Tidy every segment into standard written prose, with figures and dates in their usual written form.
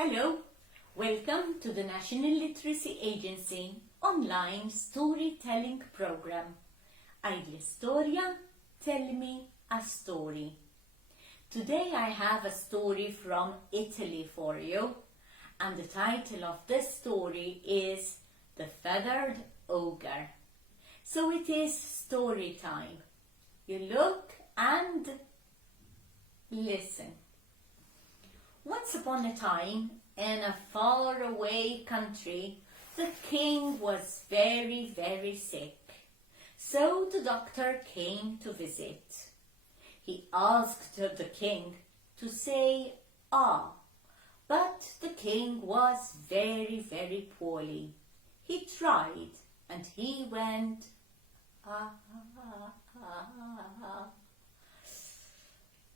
Hello, welcome to the National Literacy Agency online storytelling program. Għidli Storja, tell me a story. Today I have a story from Italy for you, and the title of this story is The Feathered Ogre. So it is story time. You look and listen. Once upon a time, in a faraway country, the king was very, very sick. So the doctor came to visit. He asked the king to say "ah," but the king was very, very poorly. He tried and he went "ah, ah, ah, ah."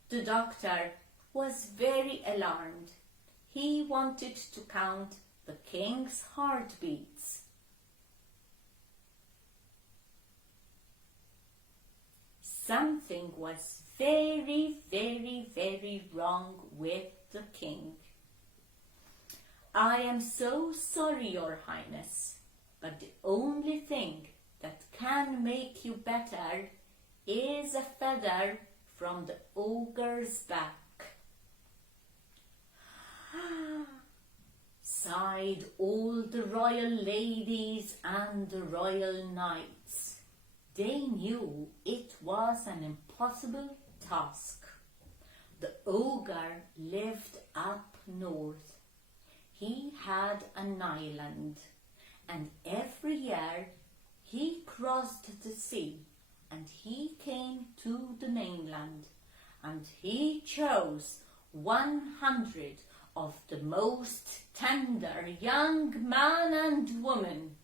The doctor was very alarmed. He wanted to count the king's heartbeats. Something was very, very, very wrong with the king. "I am so sorry, Your Highness, but the only thing that can make you better is a feather from the ogre's back." Sighed all the royal ladies and the royal knights. They knew it was an impossible task. The ogre lived up north. He had an island, and every year he crossed the sea and he came to the mainland, and he chose 100 of the most tender young man and woman,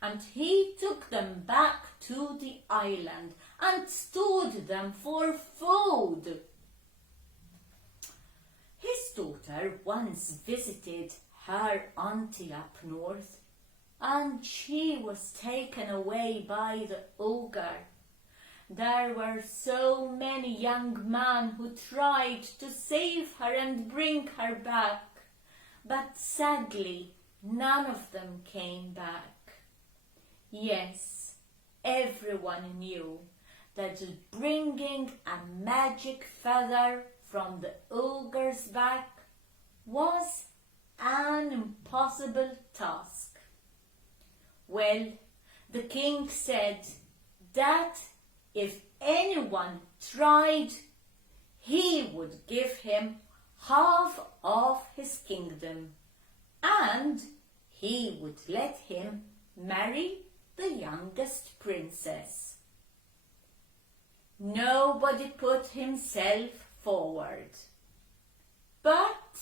and he took them back to the island and stored them for food. His daughter once visited her auntie up north, and she was taken away by the ogre. There were so many young men who tried to save her and bring her back, but sadly none of them came back. Yes, everyone knew that bringing a magic feather from the ogre's back was an impossible task. Well, the king said that if anyone tried, he would give him half of his kingdom, and he would let him marry the youngest princess. Nobody put himself forward, but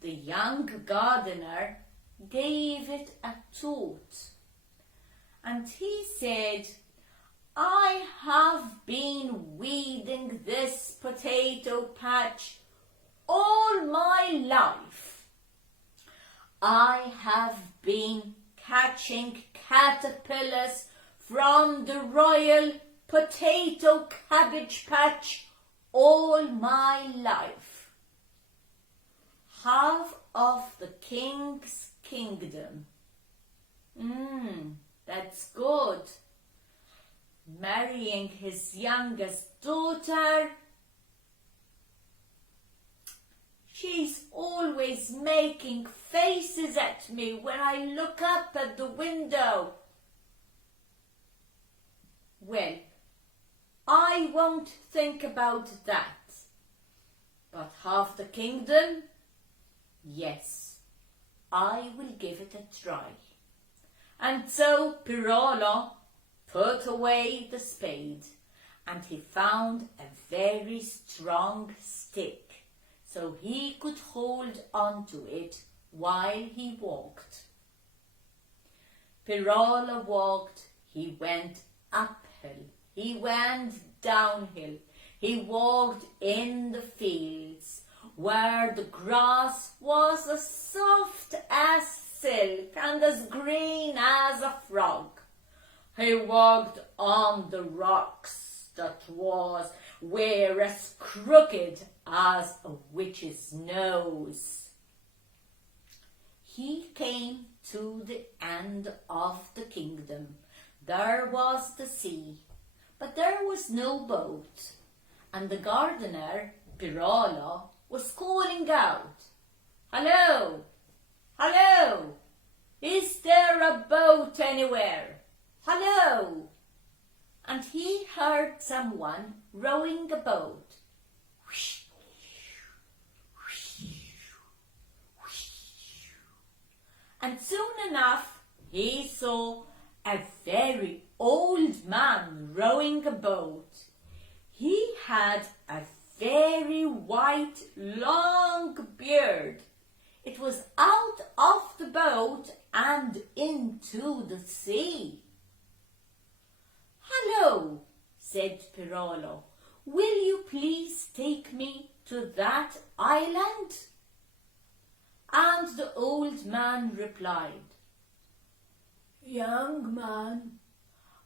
the young gardener gave it a thought, and he said, "I have been weeding this potato patch all my life. I have been catching caterpillars from the royal potato cabbage patch all my life. Half of the king's kingdom. That's good. Marrying his youngest daughter. She's always making faces at me when I look up at the window. Well, I won't think about that. But half the kingdom? Yes, I will give it a try." And so Pirolo put away the spade, and he found a very strong stick, so he could hold on to it while he walked. Pirolo walked, he went uphill, he went downhill, he walked in the fields, where the grass was as soft as silk and as green as a frog. He walked on the rocks that were as crooked as a witch's nose. he came to the end of the kingdom. There was the sea, but there was no boat, and the gardener, Pirolo, was calling out, "Hello! Hello! Is there a boat anywhere? Hello!" And he heard someone rowing a boat. And soon enough he saw a very old man rowing a boat. He had a very white, long beard. It was out of the boat and into the sea. "Hello," said Pirolo. "Will you please take me to that island?" And the old man replied, "Young man,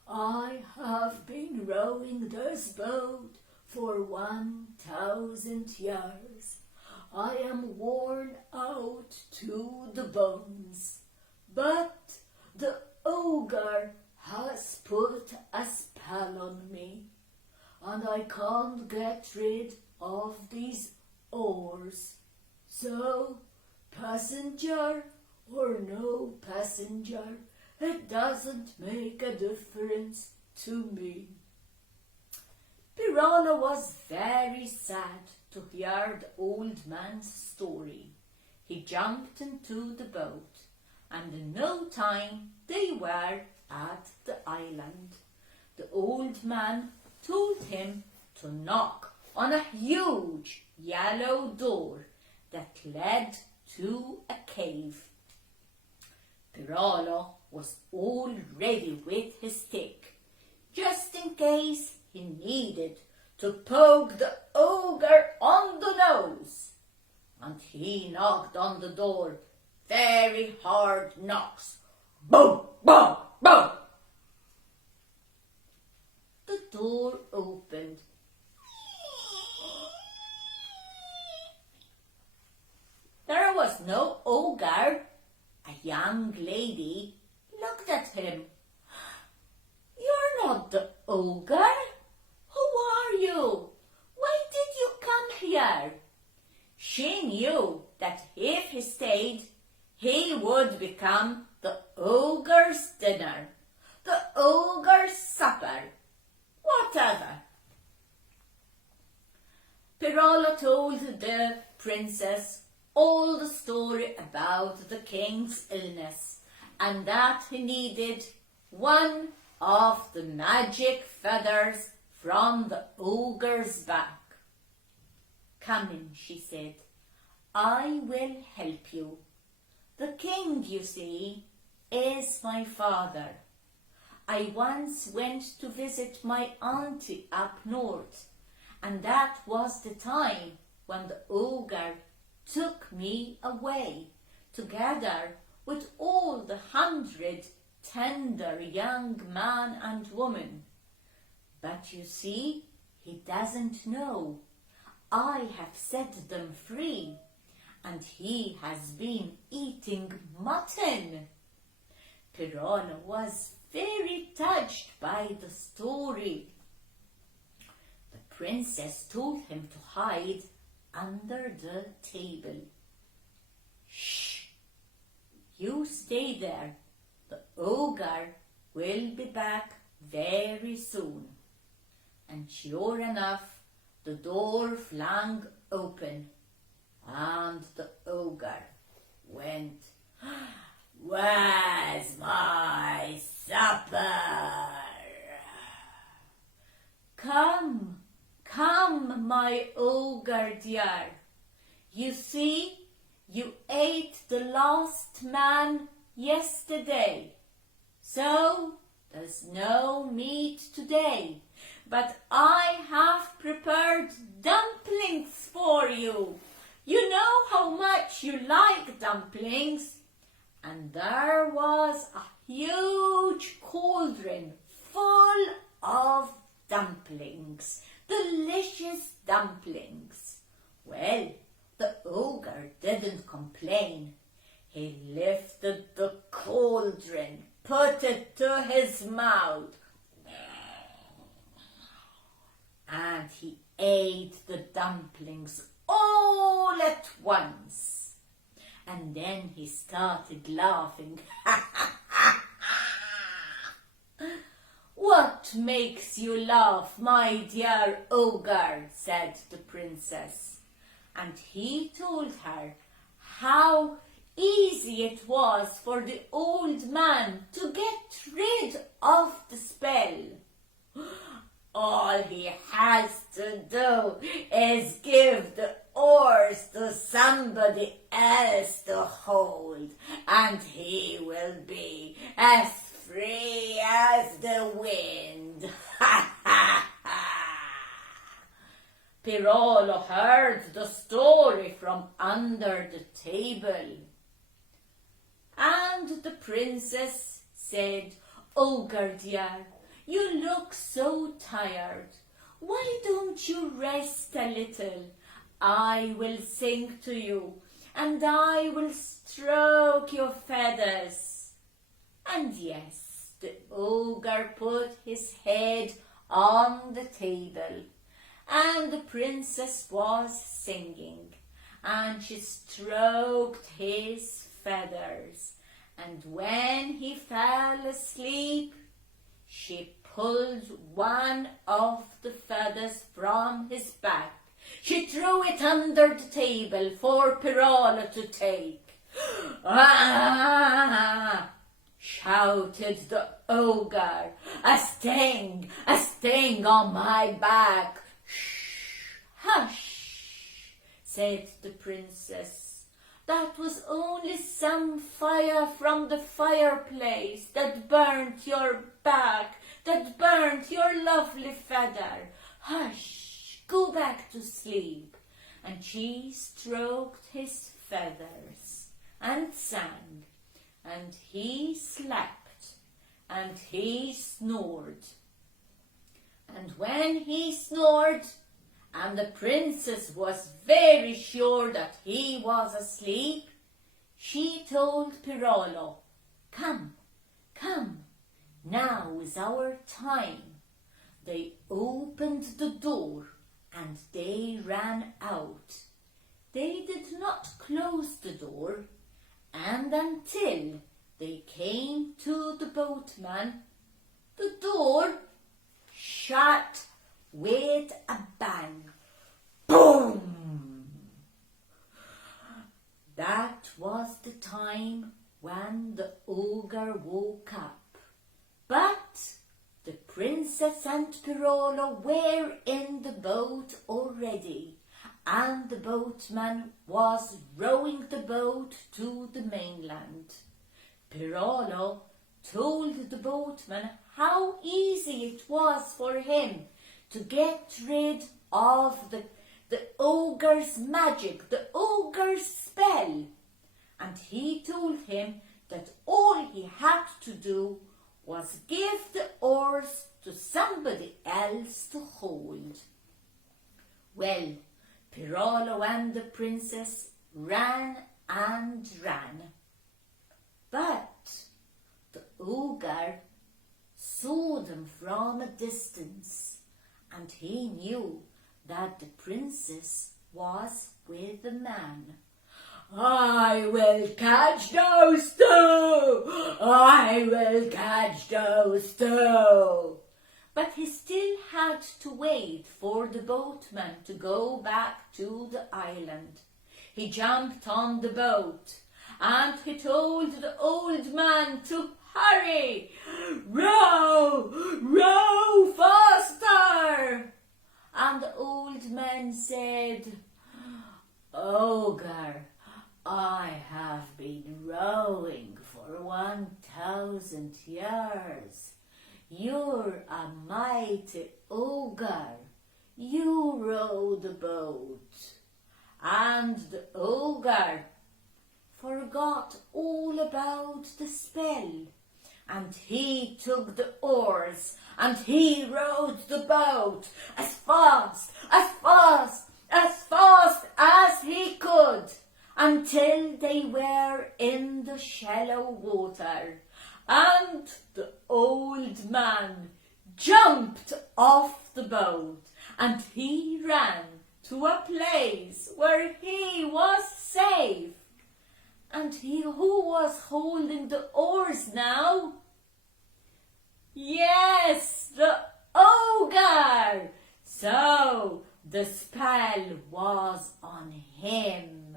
I have been rowing this boat for 1,000 years. I am worn out to the bones, but the ogre has put a spell on me, and I can't get rid of these oars. So, passenger or no passenger, it doesn't make a difference to me." Pirolo was very sad to hear the old man's story. He jumped into the boat, and in no time they were at the island. The old man told him to knock on a huge yellow door that led to a cave. Pirolo was all ready with his stick, just in case he needed to poke the ogre on the nose. And he knocked on the door, very hard knocks. Boom, boom, boom. The door opened. There was no ogre. A young lady looked at him. "You're not the ogre. Who are you? Why did you come here?" She knew that if he stayed, he would become the ogre's dinner, the ogre's supper, whatever. Pirolo told the princess all the story about the king's illness, and that he needed one of the magic feathers from the ogre's back. "Come in," she said. "I will help you. The king, you see, is my father. I once went to visit my auntie up north, and that was the time when the ogre took me away, together with all the 100 tender young man and woman. But you see, he doesn't know. I have set them free, and he has been eating mutton." Pirolo was very touched by the story. The princess told him to hide under the table. "Shh! You stay there. The ogre will be back very soon." And sure enough, the door flung open, and the ogre went, "Where's my supper? Come, come, my ogre dear. You see, you ate the last man yesterday, so there's no meat today. But I have prepared dumplings for you. You know how much you like dumplings." And there was a huge cauldron full of dumplings, delicious dumplings. Well, the ogre didn't complain. He lifted the cauldron, put it to his mouth, and he ate the dumplings all at once. And then he started laughing. "What makes you laugh, my dear ogre?" said the princess. And he told her how easy it was for the old man to get rid of the spell. "All he has to do is give the oars to somebody else to hold, and he will be as free as the wind." Pirolo heard the story from under the table. And the princess said, "Ogre dear, you look so tired. Why don't you rest a little? I will sing to you, and I will stroke your feathers." And yes, the ogre put his head on the table, and the princess was singing, and she stroked his feathers, and when he fell asleep, she pulled one of the feathers from his back. She threw it under the table for Pirolo to take. "Ah!" shouted the ogre. A sting on my back." "Shh, hush," said the princess. "That was only some fire from the fireplace that burnt your back, that burnt your lovely feather. Hush, go back to sleep." And she stroked his feathers and sang, and he slept, and he snored. And when he snored, and the princess was very sure that he was asleep, she told Pirolo, Come, now is our time." They opened the door, and they ran out. They did not close the door, and until they came to the boatman, the door shut with a bang. Boom! That was the time when the ogre woke up. But the princess and Pirolo were in the boat already, and the boatman was rowing the boat to the mainland. Pirolo told the boatman how easy it was for him to get rid of the ogre's magic, the ogre's spell. And he told him that all he had to do was give the oars to somebody else to hold. Well, Pirolo and the princess ran and ran. But the ogre saw them from a distance, and he knew that the princess was with the man. "I will catch those two! I will catch those two!" But he still had to wait for the boatman to go back to the island. He jumped on the boat, and he told the old man to hurry. "Row, row faster!" And the old man said, "Ogre, I have been rowing for 1,000 years. You're a mighty ogre. You row the boat." And the ogre forgot all about the spell, and he took the oars, and he rowed the boat as fast as he could. until they were in the shallow water, and the old man jumped off the boat, and he ran to a place where he was safe. And who was holding the oars now? Yes, the ogre! So the spell was on him,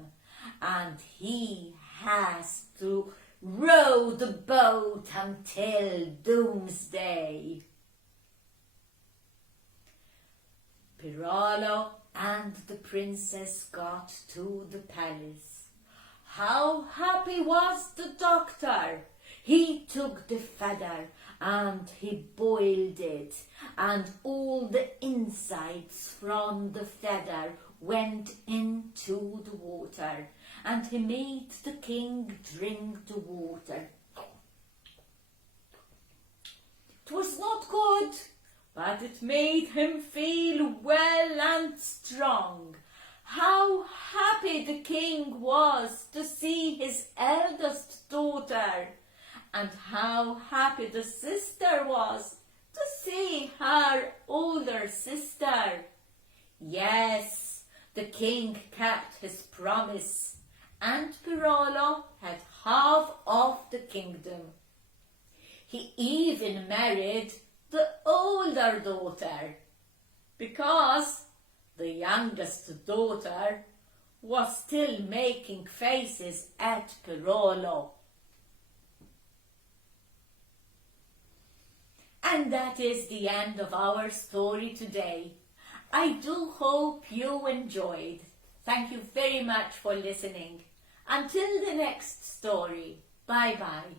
and he has to row the boat until doomsday. Pirolo and the princess got to the palace. How happy was the doctor! He took the feather and he boiled it, and all the insides from the feather went into the water, and he made the king drink the water. It was not good, but it made him feel well and strong. How happy the king was to see his eldest daughter, and how happy the sister was to see her older sister. Yes, the king kept his promise, and Pirolo had half of the kingdom. He even married the older daughter, because the youngest daughter was still making faces at Pirolo. And that is the end of our story today. I do hope you enjoyed. Thank you very much for listening. Until the next story. Bye-bye.